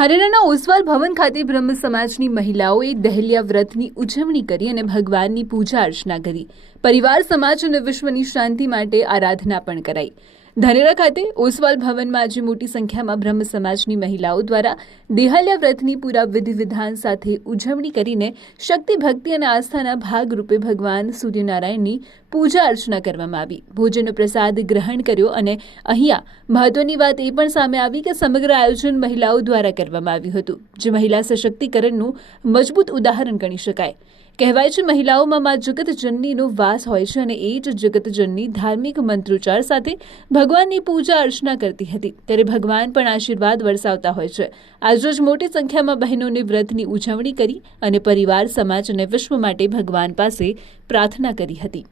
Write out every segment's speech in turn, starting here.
ધાનેરાના ઓસવાલ ભવન ખાતે બ્રહ્મ સમાજની મહિલાઓએ દહેલિયા વ્રતની ઉજવણી કરી અને ભગવાનની પૂજા અર્ચના કરી। પરિવાર સમાજ અને વિશ્વની શાંતિ માટે આરાધના પણ કરાઈ। ધાનેરા ખાતે ઓસવાલ ભવનમાં આજે મોટી સંખ્યામાં બ્રહ્મ સમાજની મહિલાઓ દ્વારા દેહલિયા વ્રતની પૂરા વિધિ વિધાન સાથે ઉજવણી કરીને શક્તિ ભક્તિ અને આસ્થાના ભાગરૂપે ભગવાન સૂર્યનારાયણની પૂજા અર્ચના કરવામાં આવી। ભોજનનો પ્રસાદ ગ્રહણ કર્યો અને અહીંયા મહત્વની વાત એ પણ સામે આવી કે સમગ્ર આયોજન મહિલાઓ દ્વારા કરવામાં આવ્યું હતું, જે મહિલા સશક્તિકરણનું મજબૂત ઉદાહરણ ગણી શકાય। કહેવાય છે મહિલાઓમાં મા જગતજનનીનો વાસ હોય છે અને એ જ જગતજનની ધાર્મિક મંત્રોચ્ચાર સાથે ભગવાનની પૂજા અર્ચના કરતી હતી, ત્યારે ભગવાન પણ આશીર્વાદ વરસાવતા હોય છે। આજરોજ મોટી સંખ્યામાં બહેનોને વ્રતની ઉજવણી કરી અને પરિવાર સમાજ અને વિશ્વ માટે ભગવાન પાસે પ્રાર્થના કરી હતી।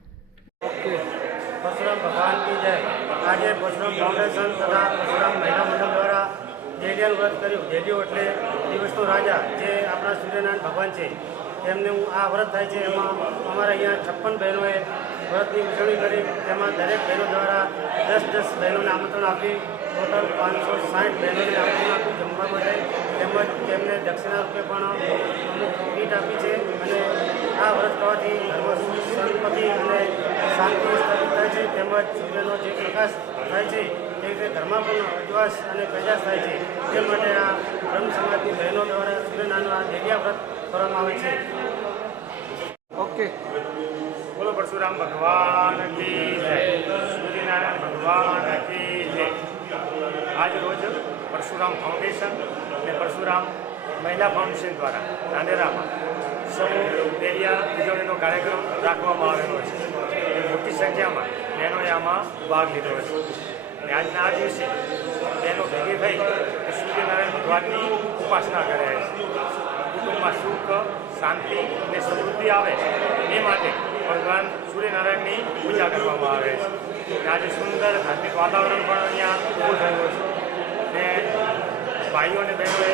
परशुराम भगवान की जय। आज परशुराम फाउंडेशन तथा परशुराम महिला मंडल द्वारा डेलिया व्रत कर्યું। डेलियो એટલે દિવસનો રાજા જે આપણા સૂર્યનારાયણ ભગવાન છે તેમનું આ વ્રત થાય છે। એમાં અમારા અહીંયા 56 બહેનોએ વ્રતની ઉજવણી કરી। તેમાં દરેક બહેનો દ્વારા 10 બહેનોને આમંત્રણ આપી ટોટલ 560 બહેનોને આમંત્રણ આપ્યું જમવા માટે, તેમજ તેમને દક્ષિણા રૂપે પણ અમુક કીટ આપી છે। અને આ વ્રત કરવાથી ધર્મ સંપત્તિ અને શાંતિ સ્થાપિત થાય છે, તેમજ સૂર્યનો જે પ્રકાશ થાય છે તે રીતે ઘરમાં પણ અજવાસ અને પ્રયાસ થાય છે। તે માટે આ બ્રહ્મ સમાજની બહેનો દ્વારા સૂર્યનારાયણનું આ દેલિયા વ્રત કરવામાં આવે છે। ઓકે, બોલો પરશુરામ ભગવાન કી જય, સૂર્યનારાયણ ભગવાન કી જય। આજ રોજ પરશુરામ ફાઉન્ડેશન અને પરશુરામ મહિલા ફાઉન્ડેશન દ્વારા ધાનેરામાં સમૂહ દેલિયા ઉજવણીનો કાર્યક્રમ રાખવામાં આવેલો છે। મોટી સંખ્યામાં બહેનોએ આમાં ભાગ લીધો છે અને આજના આ દિવસે બહેનો ભેગી થઈ સૂર્યનારાયણ ભગવાનની ઉપાસના કરે છે। કુટુંબમાં સુખ, શાંતિ અને સમૃદ્ધિ આવે એ માટે ભગવાન સૂર્યનારાયણની પૂજા કરવામાં આવે છે। અને આજે સુંદર ધાર્મિક વાતાવરણ પણ અહીંયા ઊભું થયું છે અને ભાઈઓ અને બહેનોએ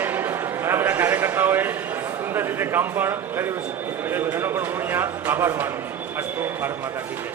ઘણા બધા કાર્યકર્તાઓએ સુંદર રીતે કામ પણ કર્યું છે। એ બધાનો પણ હું અહીંયા આભાર માનું છું। અસ્તુ ભારત માતા કી જય।